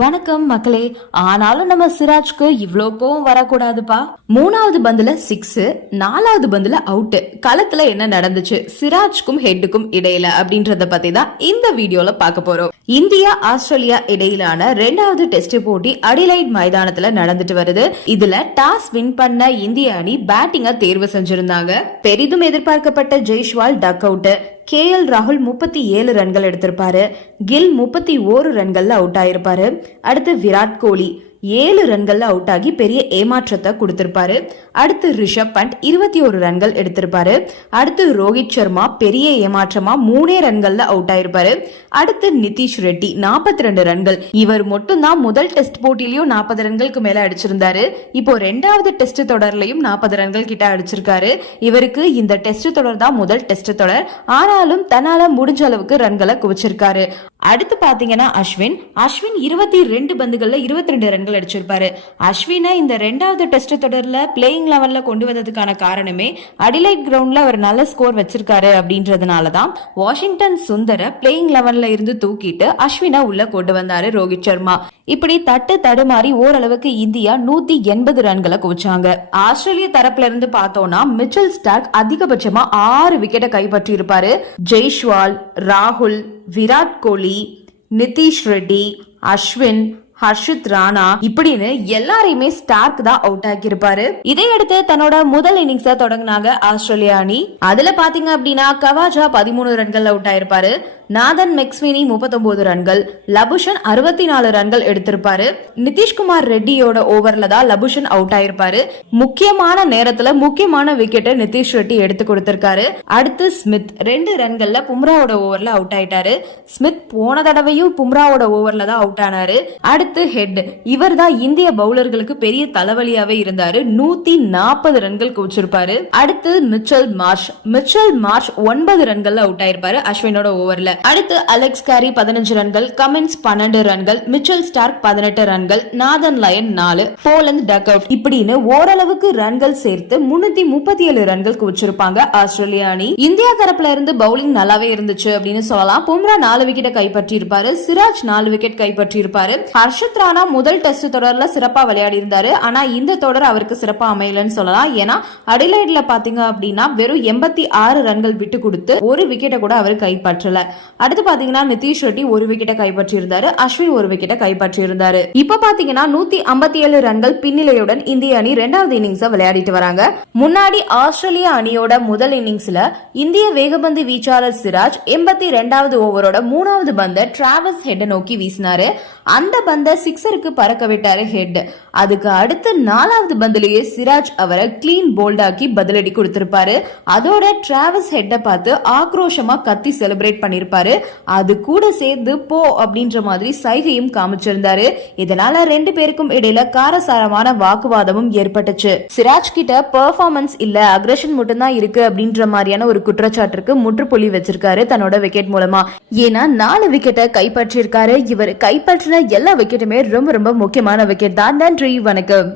வணக்கம் மக்களே. ஆனாலும் நம்ம சிராஜ்க்கு இவ்வளோ கோவம் வரக்கூடாதுப்பா. மூணாவது பந்துல சிக்ஸ் நாலாவது பந்துல அவுட் களத்துல என்ன நடந்துச்சு? சிராஜ்க்கும் ஹெட்டுக்கும் இடையில அப்படின்றத பத்தி தான் இந்த வீடியோல பார்க்க போறோம். இந்தியா ஆஸ்திரேலியா இடையிலான ரெண்டாவது டெஸ்ட் போட்டி அடிலைட் மைதானத்துல நடந்துட்டு வருது. இதுல டாஸ் வின் பண்ண இந்திய அணி பேட்டிங்க தேர்வு செஞ்சிருந்தாங்க. பெரிதும் எதிர்பார்க்கப்பட்ட Jaiswal duck out K L ராகுல் முப்பத்தி ஏழு ரன்கள் எடுத்திருப்பாரு. கில் முப்பத்தி ஓரு ரன்கள்ல அவுட் ஆயிருப்பாரு. அடுத்து விராட் கோலி. ஏழு ரன்கள்ல அவுட் ஆகி பெரிய ஏமாற்றத்தை கொடுத்திருப்பாரு. அடுத்து ரிஷப் பண்ட் இருபத்தி ஒரு ரன்கள் எடுத்திருப்பாரு. அடுத்து ரோஹித் சர்மா பெரிய ஏமாற்றமா மூணே ரன்கள்ல அவுட் ஆயிருப்பாரு. அடுத்து நிதிஷ் ரெட்டி நாற்பத்தி ரெண்டு ரன்கள். இவர் மட்டும்தான் முதல் டெஸ்ட் போட்டியிலயும் நாற்பது ரன்களுக்கு மேல அடிச்சிருந்தாரு. இப்போ ரெண்டாவது டெஸ்ட் தொடர்லயும் நாற்பது ரன்கள் கிட்ட அடிச்சிருக்காரு. இவருக்கு இந்த டெஸ்ட் தொடர் தான் முதல் டெஸ்ட் தொடர். ஆனாலும் தன்னால முடிஞ்ச அளவுக்கு ரன்களை குவிச்சிருக்காரு. அடுத்து பாத்தீங்கன்னா அஸ்வின். அஸ்வின் இருபத்தி ரெண்டு பந்துகள்ல இருபத்தி ரெண்டு ரன்கள் அடிச்சிருப்பாரு அஸ்வினை இந்த ரெண்டாவது டெஸ்ட் தொடர்ல பிளேயிங் லெவல்ல கொண்டு வந்ததுக்கான காரணமே அடிலைட் கிரவுண்ட்ல அவர் நல்ல ஸ்கோர் வச்சிருக்காரு அப்படின்றதுனால தான் வாஷிங்டன் சுந்தர பிளேயிங் லெவல்ல இருந்து தூக்கிட்டு அஸ்வினை உள்ள கொண்டு வந்தாரு ரோஹித் சர்மா. இப்படி தட்டு தடுமாறி ஓரளவுக்கு இந்தியா நூத்தி எண்பது ரன்களை குவிச்சாங்க. ஆஸ்திரேலிய தரப்புல இருந்து பார்த்தோம்னா மிச்சல் ஸ்டாக் அதிகபட்சமா ஆறு விக்கெட்டை கைப்பற்றி இருப்பாரு ஜெய்ஷ்வால் ராகுல் விராட் கோலி நிதிஷ் ரெட்டி அஸ்வின் ஹர்ஷித் ராணா இப்படின்னு எல்லாரையுமே ஸ்டார்க் தான் அவுட் ஆக்கியிருப்பாரு. இதையடுத்து தன்னோட முதல் இன்னிங்ஸ தொடங்கினாங்க ஆஸ்திரேலியா அணி. அதுல பாத்தீங்க அப்படின்னா கவாஜா பதிமூணு ரன்கள் அவுட் ஆயிருப்பாரு. நாதன் மெக்ஸ்வினி முப்பத்தொன்பது ரன்கள் லபுஷன் அறுபத்தி நாலு ரன்கள் எடுத்திருப்பாரு. நிதிஷ்குமார் ரெட்டியோட ஓவர்ல தான் லபுஷன் அவுட் ஆயிருப்பாரு. முக்கியமான நேரத்துல முக்கியமான விக்கெட்டை நிதிஷ் ரெட்டி எடுத்து கொடுத்திருக்காரு. அடுத்து ஸ்மித் ரெண்டு ரன்கள்ல பும்ராவோட ஓவர்ல அவுட் ஆயிட்டாரு. ஸ்மித் போன தடவையும் பும்ராவோட ஓவர்ல தான் அவுட் ஆனாரு. அடுத்து ஹெட் இவர் தான் இந்திய பவுலர்களுக்கு பெரிய தலைவலியாவே இருந்தாரு. நூத்தி நாற்பது ரன்கள் குவிச்சிருப்பாரு. அடுத்து மிச்சல் மார்ஷ் மிச்சல் மார்ஷ் ஒன்பது ரன்கள்ல அவுட் ஆயிருப்பாரு அஸ்வினோட ஓவர்ல. அடுத்து அலெக்ஸ் கேரி பதினஞ்சு ரன்கள் கமின்ஸ் பன்னெண்டு ரன்கள் மிச்சல் ஸ்டார்க் பதினெட்டு ரன்கள் நாதன் லயன் நாலு போலந்து டக் அவுட் இப்படின்னு ஓரளவுக்கு ரன்கள் சேர்த்து முன்னூத்தி முப்பத்தி ஏழு ரன்கள் குவிச்சிருப்பாங்க ஆஸ்திரேலியா அணி. இந்தியா தரப்புல இருந்து பவுலிங் நல்லாவே இருந்துச்சு அப்படின்னு சொல்லலாம். பும்ரா நாலு விக்கெட்டை கைப்பற்றி இருப்பாரு சிராஜ் நாலு விக்கெட் கைப்பற்றி இருப்பாரு ஹர்ஷத் ராணா முதல் டெஸ்ட் தொடர்ல சிறப்பா விளையாடி இருந்தாரு ஆனா இந்த தொடர் அவருக்கு சிறப்பா அமையலன்னு சொல்லலாம். ஏன்னா அடிலைட்ல பாத்தீங்க அப்படின்னா வெறும் எண்பத்தி ஆறு ரன்கள் விட்டு கொடுத்து ஒரு விக்கெட்டை கூட அவர் கைப்பற்றல. அடுத்து பாத்தீங்கன்னா நிதிஷ் ரெட்டி ஒரு விக்கெட்டை கைப்பற்றி இருந்தாரு அஸ்வின் ஒரு விக்கெட்டை கைப்பற்றியிருந்தாரு. இப்ப பாத்தீங்கன்னா நூத்தி ஐம்பத்தி ஏழு ரன்கள் பின்னிலையுடன் இந்திய அணி ரெண்டாவது இன்னிங்ஸ் விளையாடிட்டு வராங்க. முன்னாடி ஆஸ்திரேலிய அணியோட முதல் இன்னிங்ஸ்ல இந்திய வேகபந்து வீச்சாளர் சிராஜ் எண்பத்தி ரெண்டாவது ஓவரோட மூணாவது பந்தை டிராவல்ஸ் ஹெட்டை நோக்கி வீசினாரு. அந்த பந்தை சிக்ஸருக்கு பறக்க விட்டாரு ஹெட். அதுக்கு அடுத்து நாலாவது பந்திலேயே சிராஜ் அவரை கிளீன் போல்டாக்கி பதிலடி கொடுத்திருப்பாரு. அதோட டிராவல்ஸ் ஹெட்டை பார்த்து ஆக்ரோஷமா கத்தி செலிப்ரேட் பண்ணிருப்பாரு. அது கூட சேர்ந்து போ அப்படின்ற மாதிரி சைகையும் காமிச்சிருந்தாரு. இதனால ரெண்டு பேருக்கும் இடையில காரசாரமான வாக்குவாதமும் ஏற்பட்டுச்சு. சிராஜ் கிட்ட பெர்ஃபார்மன்ஸ் இல்ல அக்ரஷன் மட்டும்தான் இருக்கு அப்படின்ற மாதிரியான ஒரு குற்றச்சாட்டுக்கு முற்றுப்புள்ளி வச்சிருக்காரு தன்னோட விக்கெட் மூலமா. ஏன்னா நாலு விக்கெட்டை கைப்பற்றியிருக்காரு. இவர் கைப்பற்றின எல்லா விக்கெட்டுமே ரொம்ப ரொம்ப முக்கியமான விக்கெட் தான். நன்றி வணக்கம்.